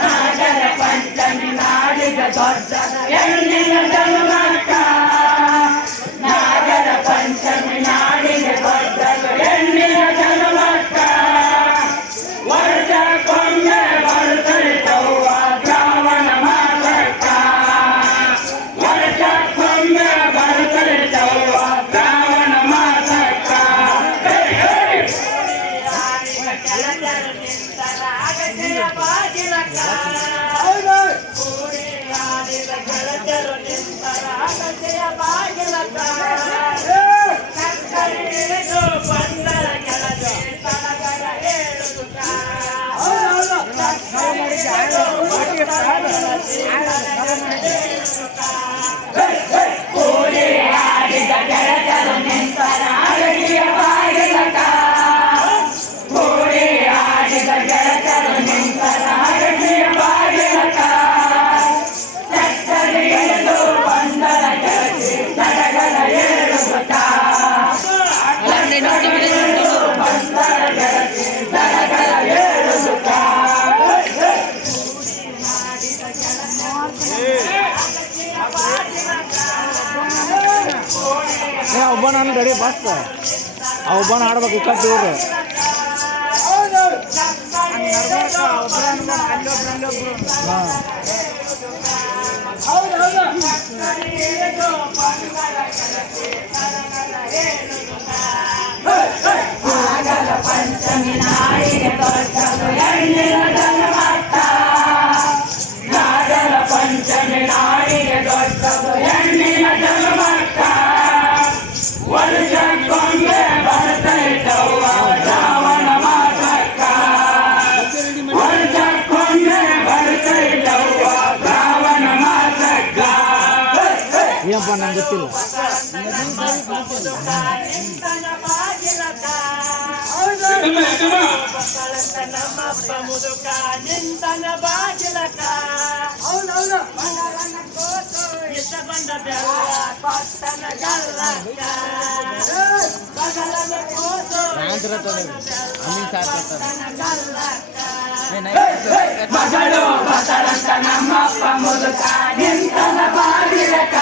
ನಾಗರ ಪಂಚಮಿ ನಾಡಿಗ ದೊಡ್ಡ ಹೆಣ್ಣಿನ ಜನ್ಮಕ್ಕ ನಾಗರ ಪಂಚಮಿ ನಾಡಿಗ ದೊಡ್ಡ ಹೆಣ್ಣಿನ ಜನ್ಮಕ್ಕ ವರ್ಷಕ್ಕೊಮ್ಮೆ ಬರ್ತೈತವ್ವ ಶ್ರಾವಣ ಮಾಸಕ್ಕ ವರ್ಷಕ್ಕೊಮ್ಮೆ ಬರ್ತೈತವ್ವ ಶ್ರಾವಣ ಮಾಸಕ್ಕ ಒಬ್ಬ ನಾನು ಗಡಿ ಬಸ್ ಒಬ್ಬನ ಆಡ್ಬೇಕು ಕಟ್ಟಿ ಇವ್ರು ಪಂಚಮಿ ನಾಡಿಗೆ ದೊಡ್ಡದು ಹೆಣ್ಣಿನ ಜನ್ಮಕ್ಕ ನಾಗರ ಪಂಚಮಿ ನಾಡಿಗೆ ದೊಡ್ಡದು ಹೆಣ್ಣಿನ ಜನ್ಮಕ್ಕ ವರ್ಷಕ್ಕೊಮ್ಮೆ ಬರ್ತೈತವ್ವ ಶ್ರಾವಣ ಮಾಸಕ್ಕ ವರ್ಷಕ್ಕೊಮ್ಮೆ ಬರ್ತೈತವ್ವ ಶ್ರಾವಣ ಮಾಸಕ್ಕ ಏನಪ್ಪ ನಂಗೆ ಗೊತ್ತಿಲ್ಲ ನಮ್ಮಪ್ಪ ಮುದುಕ ನಿಂತನ ಬಾಗಿಲಕ ಇಷ್ಟ ಬಂದ ಬೆಲ್ಲ ಪಟ್ಟನ ಗಲ್ಲಕ್ಕ ಬಗಲನ ಕೂತು ಮಗಳು ಬಸಳಂತ ನಮ್ಮಪ್ಪ ಮುದುಕ ನಿಂತನ ಬಾಗಿಲಕ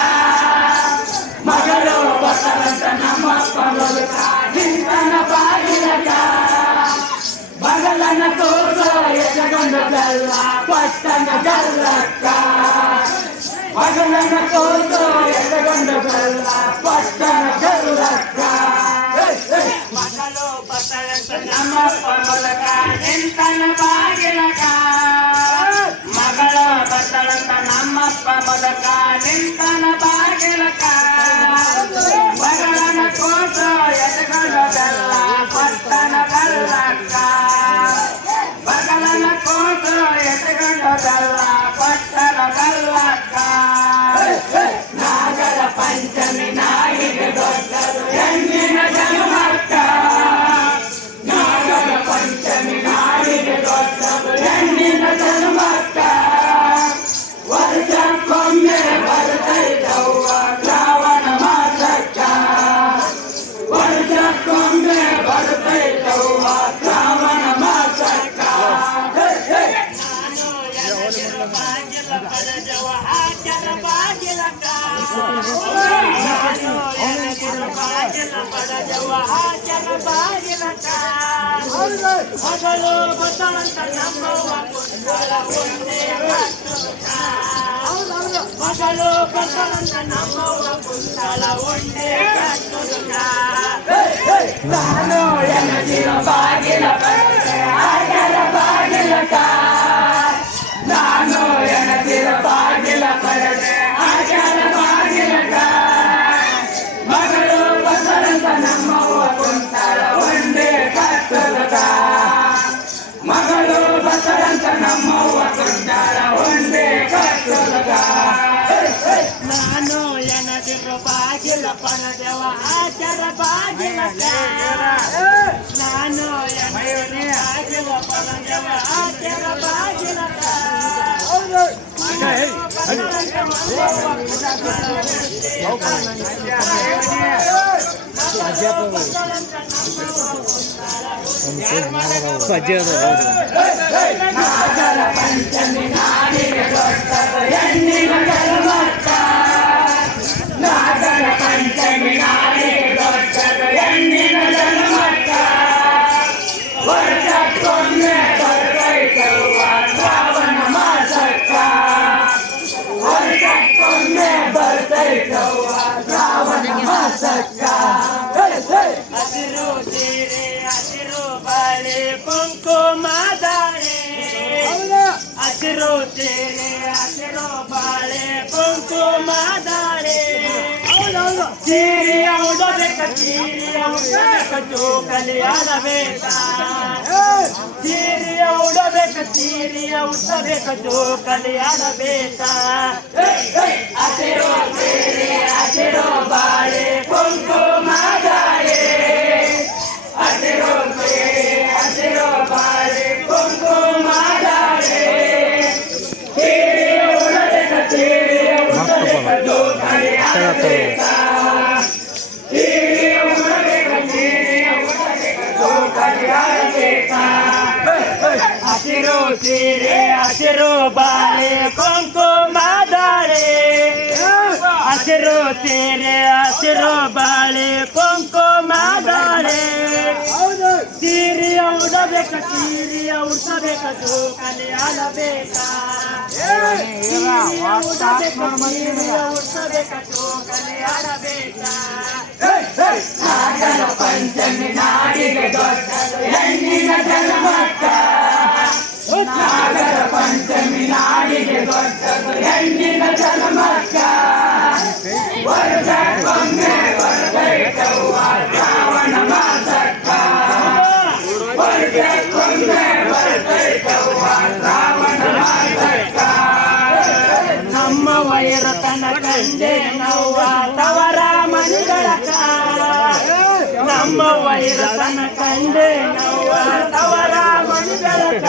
ಮಗಳು ಬಸಳಂತ ನಮ್ಮಪ್ಪ ಮುದುಕ ನಿಂತನ ಬಾಗಿಲಕ ಬಗಲನ ಕೂತು ಎಸಗೊಂಡ ಬೆಲ್ಲ ಪಟ್ಟನ ಗಲ್ಲಕ್ಕ ಮಗನನ್ನ ಕೂತು ಎಸಗೊಂಡ ಬೆಲ್ಲ ಪಟ್ಟನ ಗಲ್ಲಕ್ಕ ಮಗಳು ಬಸಳಂತ ನಮ್ಮಪ್ಪ ಮುದುಕ ನಿಂತನ ಬಾಗಿಲಕ ಮಗಳು ಬಸಳಂತ ನಮ್ಮಪ್ಪ ಮುದುಕ ನಿಂತನ ಬಾಗಿಲಕ ಮಗಳನ ಕೂತು ಎಸಗೊಂಡ ಬೆಲ್ಲ ಪಟ್ಟನ ಗಲ್ಲಕ್ಕ ಬಗಲನ ಕೂತು ಎಸಗೊಂಡ ಬೆಲ್ಲ ಪಟ್ಟನ ಗಲ್ಲಕ್ಕ ನಾಗರ ಪಂಚಮಿ ನಾಡಿಗೆ ದೊಡ್ಡದು ಹೆಣ್ಣಿನ ಜನ್ಮಕ್ಕ ನಾಗರ ಪಂಚಮಿ ನಾಡಿಗೆ ದೊಡ್ಡದು ಹೆಣ್ಣಿನ ಜನ್ಮಕ್ಕ ವರ್ಷಕ್ಕೊಮ್ಮೆ ಬರ್ತೈತವ್ವ ಶ್ರಾವಣ ಮಾಸಕ್ಕ ವರ್ಷಕ್ಕೊಮ್ಮೆ ಬರ್ತೈತವ್ವ ಶ್ರಾವಣ ಮಾಸಕ್ಕ ಮಗಳು ಬಸಳಂತ ನಮ್ಮವ್ವ ಕುಂದಳ ಉಂಡೆ ಕಟ್ಟುಕ ಮಗಳು ಬಸಳಂತ ನಮ್ಮವ್ವ ಕುಂದಳ ಉಂಡೆ ಕಟ್ಟುಕ ನಾನು ಎನದಿನ ಬಾಗಿಲ ಪರದೆ ಆಗಲ ಬಾಗಿಲಕ ನಾನು ಎನದಿನ ಬಾಗಿಲ ಪರದೆ ಆಗಲ ಬಾಗಿಲಕ ಮಗಳು ಬಸಳಂತ ನಮ್ಮವ್ವ ಕುಂದಳ ಉಂಡೆ ಕಟ್ಟುಕ ಮಗಳು ಬಸಳಂತ ನಮ್ಮವ್ವ ಕುಂದಳ ಉಂಡೆ ಕಟ್ಟುಕ ನಾನು ಎನದಿನ ಬಾಗಿಲ ಪರದೆವ ಆಚರ ಬಾಗಿಲಕ ನಾನು ಎನದಿನ ಬಾಗಿಲ ಪರದೆವ ಆಚರ ಬಾಗಿಲಕ ಅಜ್ಜಿ ಅದು ಹೌದು. ನಾಗರ ಪಂಚಮಿ ನಾಡಿಗೆ ದೊಡ್ಡದು ಹೆಣ್ಣಿನ ಜನ್ಮಕ್ಕ. ನಾಗರ ಪಂಚಮಿ ನಾಡಿಗೆ ದೊಡ್ಡದು ಹೆಣ್ಣಿನ ಜನ್ಮಕ್ಕ. ವರ್ಷಕ್ಕೊಮ್ಮೆ ಬರ್ತೈತವ್ವ ಶ್ರಾವಣ ಮಾಸಕ್ಕ. ವರ್ಷಕ್ಕೊಮ್ಮೆ ಬರ್ತೈತವ್ವ ಶ್ರಾವಣ ಮಾಸಕ್ಕ. ಹಸಿರು ಸೀರೆ ಹಸಿರು ಬಾಳೆ ಕುಂಕುಮದಾಳೆ. ಹಸಿರು ಸೀರೆ ಹಸಿರು ಬಾಳೆ ಕುಂಕುಮದಾಳೆ. ಸೀರೆಯ ಉಡಬೇಕ ಸೀರೆಯ ಉಡಬೇಕ ಜೋಕಲಿ ಆಡಬೇಕ. ಸೀರೆಯ ಉಡಬೇಕ ಸೀರೆಯ ಉಡಬೇಕ ಜೋಕಲಿ ಆಡಬೇಕ. ಹಸಿರು ಸೀರೆ ಹಸಿರು ಬಾಳೆ ಕುಂಕುಮದಾಳೆ. ಹಸಿರು ಸೀರೆ ಹಸಿರು ಬಾಳೆ ಕುಂಕುಮದಾಳೆ. ಸೀರೆಯ ಉಡಬೇಕ ಸೀರೆಯ ಉಡಬೇಕ ಜೋಕಲಿ ಆಡಬೇಕ. ಸೀರೆಯ ಉಡಬೇಕ ಸೀರೆಯ ಉಡಬೇಕ ಜೋಕಲಿ ಆಡಬೇಕ. ಹಸಿರು ಸೀರೆ ಹಸಿರು ಬಾಳೆ ಕುಂಕುಮದಾಳೆ. ಹಸಿರು ಸೀರೆ ಹಸಿರು ಬಾಳೆ ಕುಂಕುಮದಾಳೆ. ಸೀರೆಯ ಉಡಬೇಕ ಸೀರೆಯ ಉಡ್ಸಬೇಕ ಜೋಕಲಿ ಆಡಬೇಕ. ಸೀರೆಯ ಉಡಬೇಕ ಸೀರೆಯ ಉಡ್ಸಬೇಕ ಜೋಕಲಿ ಆಡಬೇಕ. ನಾಗರ ಪಂಚಮಿ ನಾಡಿಗೆ ದೊಡ್ಡದು ಹೆಣ್ಣಿನ ಜನ್ಮಕ್ಕ. ನಾಗರ ಪಂಚಮಿ ನಾಡಿಗೆ ದೊಡ್ಡದು ಹೆಣ್ಣಿನ ಜನ್ಮಕ್ಕ. ವರ್ಷಕ್ಕೊಮ್ಮೆ ಬರ್ತೈತವ್ವ ಶ್ರಾವಣ ಮಾಸಕ್ಕ. ವರ್ಷಕ್ಕೊಮ್ಮೆ ಬರ್ತೈತವ್ವ ಶ್ರಾವಣ ಮಾಸಕ್ಕ. ನಮ್ಮ ವೈರತನ ಕಂಡೆ ನವ್ವ ತವರ ಮನಿಗಳಕ. ನಮ್ಮ ವೈರತನ ಕಂಡೆ ನವ್ವ ತವರ ಮನಿಗಳಕ.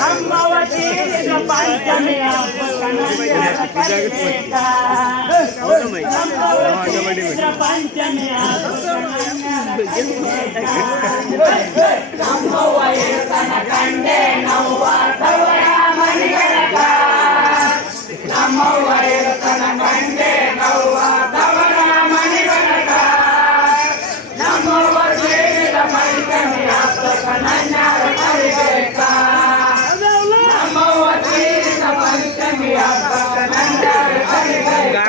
ನಮ್ಮವ ತೀರಿದ ಪಂಚಮಿ ಹಬ್ಬಕ್ಕ ನನ್ಯಾರ ಕರಿಬೇಕ. ನಮ್ಮವ ತೀರಿದ ಪಂಚಮಿ ಹಬ್ಬಕ್ಕ ನನ್ಯಾರ ಕರಿಬೇಕ. ನಮ್ಮವ್ವ ಇರ್ತನ ಕಂಡೆ ನವ್ವ ತವರ ಮನಿಗಳಕ. ನಮ್ಮವ್ವ ಇರ್ತನ ಕಂಡೆ ನವ್ವ ತವರ ಮನಿಗಳಕ. ನಮ್ಮವ್ವ ಸೇರಿದ ಪಂಚಮಿ ಹಬ್ಬಕ್ಕ ನನ್ಯಾರ ಕರಿಬೇಕ. ನಮ್ಮವ್ವ ಸೇರಿದ ಪಂಚಮಿ ಹಬ್ಬಕ್ಕ ನನ್ಯಾರ ಕರಿಬೇಕ.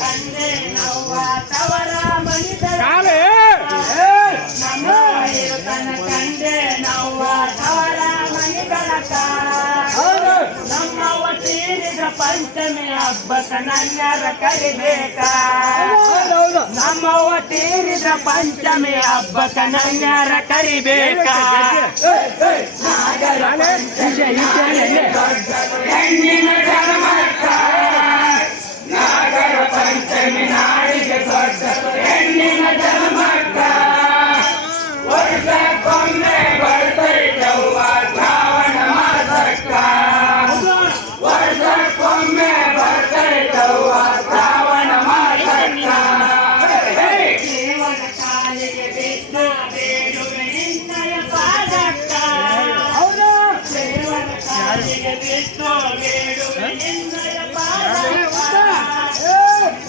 ಕಂಡೆ ನವ್ವ ತವರ ಮನಿಗಳಕ. ನಮ್ಮ ವೈರತನ ಕಂಡೆ ನವ್ವ ತವರ ಮನಿಗಳಕ. ನಮ್ಮವ ತೀರಿದ ಪಂಚಮಿ ಹಬ್ಬಕ್ಕ ನನ್ಯಾರ ಕರಿಬೇಕ. ನಮ್ಮವ ತೀರಿದ ಪಂಚಮಿ ಹಬ್ಬಕ್ಕ ನನ್ಯಾರ ಕರಿಬೇಕ. ನಾಗರ ಪಂಚಮಿ ನಾಡಿಗೆ ದೊಡ್ಡದು ಹೆಣ್ಣಿನ ಜನ್ಮಕ್ಕ. ನಾಗರ ಪಂಚಮಿ ನಾಡಿಗೆ ದೊಡ್ಡದು ಹೆಣ್ಣಿನ ಜನ್ಮಕ್ಕ. ವರ್ಷಕ್ಕೊಮ್ಮೆ ಬರ್ತೈತವ್ವ ಶ್ರಾವಣ ಮಾಸಕ್ಕ. ವರ್ಷಕ್ಕೊಮ್ಮೆ ಬರ್ತೈತವ್ವ ಶ್ರಾವಣ ಮಾಸಕ್ಕ. ದೇವರ ಕಾಲಿಗೆ ಬಿದ್ದು ಬೇಡುವೆ ನಿನ್ನಯ ಪಾದಕ್ಕ. ದೇವರ ಕಾಲಿಗೆ ಬಿದ್ದು ಬೇಡುವೆ ನಿನ್ನಯ ಪಾದಕ್ಕ.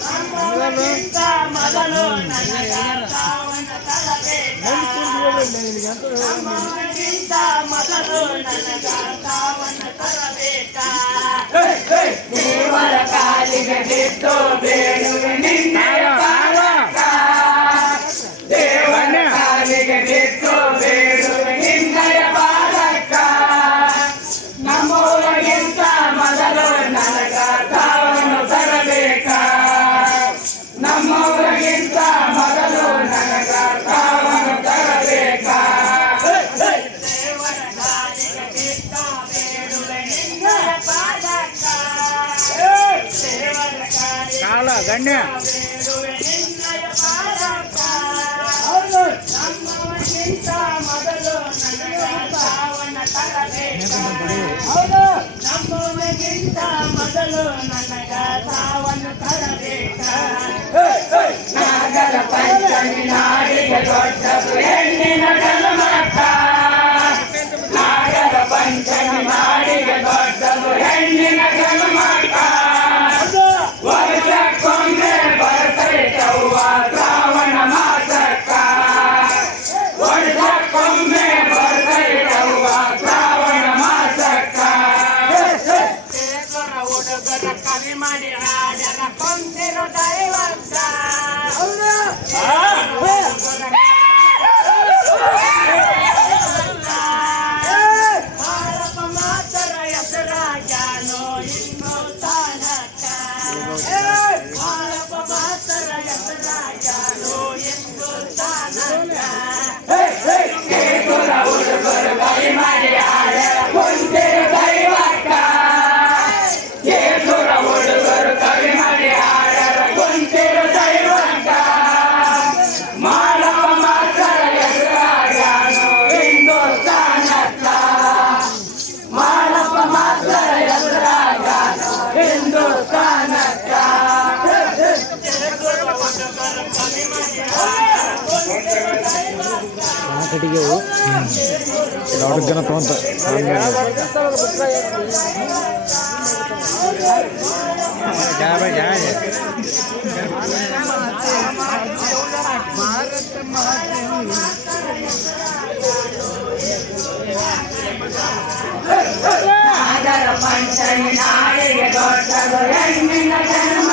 ನಮ್ಮವನಿಂದ ಮೊದಲು ನನಗ ಸಾವನ್ನ ತರಬೇಕ. ನಮ್ಮವನಿಂದ ಮೊದಲು ನನಗ ಸಾವನ್ನ ತರಬೇಕ. ದೇವರ ಕಾಲಿಗೆ ಬಿದ್ದು ಬೇಡುವೆ ನಿನ್ನಯ ಪಾದಕ್ಕ. ದೇವರ ಕಾಲಿಗೆ ಬಿದ್ದು ಬೇಡುವೆ ನಿನ್ನಯ ಪಾದಕ್ಕ. ನಮ್ಮೂರಿಗಿಂತ ಮೊದಲು ನನಗ ಸಾವನ್ನು ತರಬೇಕ. ನಮ್ಮೂರಿಗಿಂತ ಮೊದಲು ನನಗ ಸಾವನ್ನು ತರಬೇಕ. ದೇವರ ಕಾಲಿಗೆ ಬಿದ್ದು ಬೇಡುವೆ ನಿನ್ನಯ ಪಾದಕ್ಕ. ದೇವರ ಕಾಲಿಗೆ ಕಾಲ ಗಣ್ಯ ಬೇಡುವೆ ನಿನ್ನಯ ಪಾದಕ್ಕ. ನಮ್ಮವನಿಂದ ಮೊದಲು ನನಗ ಸಾವನ್ನ ತರಬೇಕ. ನಮ್ಮವನಿಗಿಂತ ಮೊದಲು ಮೊದಲು ನನಗ ಸಾವನ್ನು ತರಬೇಕ ನಾಗರ ಪಂಚಮಿ ನಾಡಿಗೆ ದೊಡ್ಡದು ಹೆಣ್ಣಿನ ಜನ್ಮಕ್ಕ ನಾಗರ ಪಂಚಮಿ ನಾಡಿಗೆ ದೊಡ್ಡದು ಹೆಣ್ಣಿನ ಜನ್ಮಕ್ಕ ವರ್ಷಕ್ಕೊಮ್ಮೆ ಬರ್ತೈತವ್ವ ಶ್ರಾವಣ ಮಾಸಕ್ಕ ವರ್ಷಕ್ಕೊಮ್ಮೆ ಬರ್ತೈತವ್ವ ಶ್ರಾವಣ ಮಾಸಕ್ಕ ಹುಡುಗರ ಕವಿ ಮಾಡಿ ಹಾಡರ ಕೊಂತಿರೋ ದೈವಕ್ಕ ಭಾರತ ಮಾತರ ಹೆಸರಾಗ್ಯಾನೋ ಹಿಂದೂಸ್ತಾನಕ್ಕ ಭಾರತ ಮಾತರ ಹೆಸರಾಗ್ಯಾನೋ ಹಿಂದೂಸ್ತಾನಕ್ಕ ಕೇಸುರ ಹುಡುಗರು ಕೈ ಮಾಡಿ ಆಡರ ಕುಂತಿರು ದೈವಕ್ಕ ಕೇಸುರ ಹುಡುಗರು ಕೈ ಮಾಡಿ ಆಡರ ಕುಂತಿರು ದೈವಕ್ಕ ಮಾನವ ಮಾತರ ಎದುರಾಗ್ಯಾನು ಹಿಂದೂಸ್ತಾನಕ್ಕ ಮಾನವ ಮಾತರ ಎದುರಾಗ್ಯಾನು ಹಿಂದೂಸ್ತಾನಕ್ಕ ಕಟ್ಟಿಗೆ ದೊಡ್ಡ ಜನ ತೊಗೊಂತ ನಾಗರ ಪಂಚಮಿ ನಾಡಿಗೆ ದೊಡ್ಡದು ಹೆಣ್ಣಿನ ಜನ್ಮ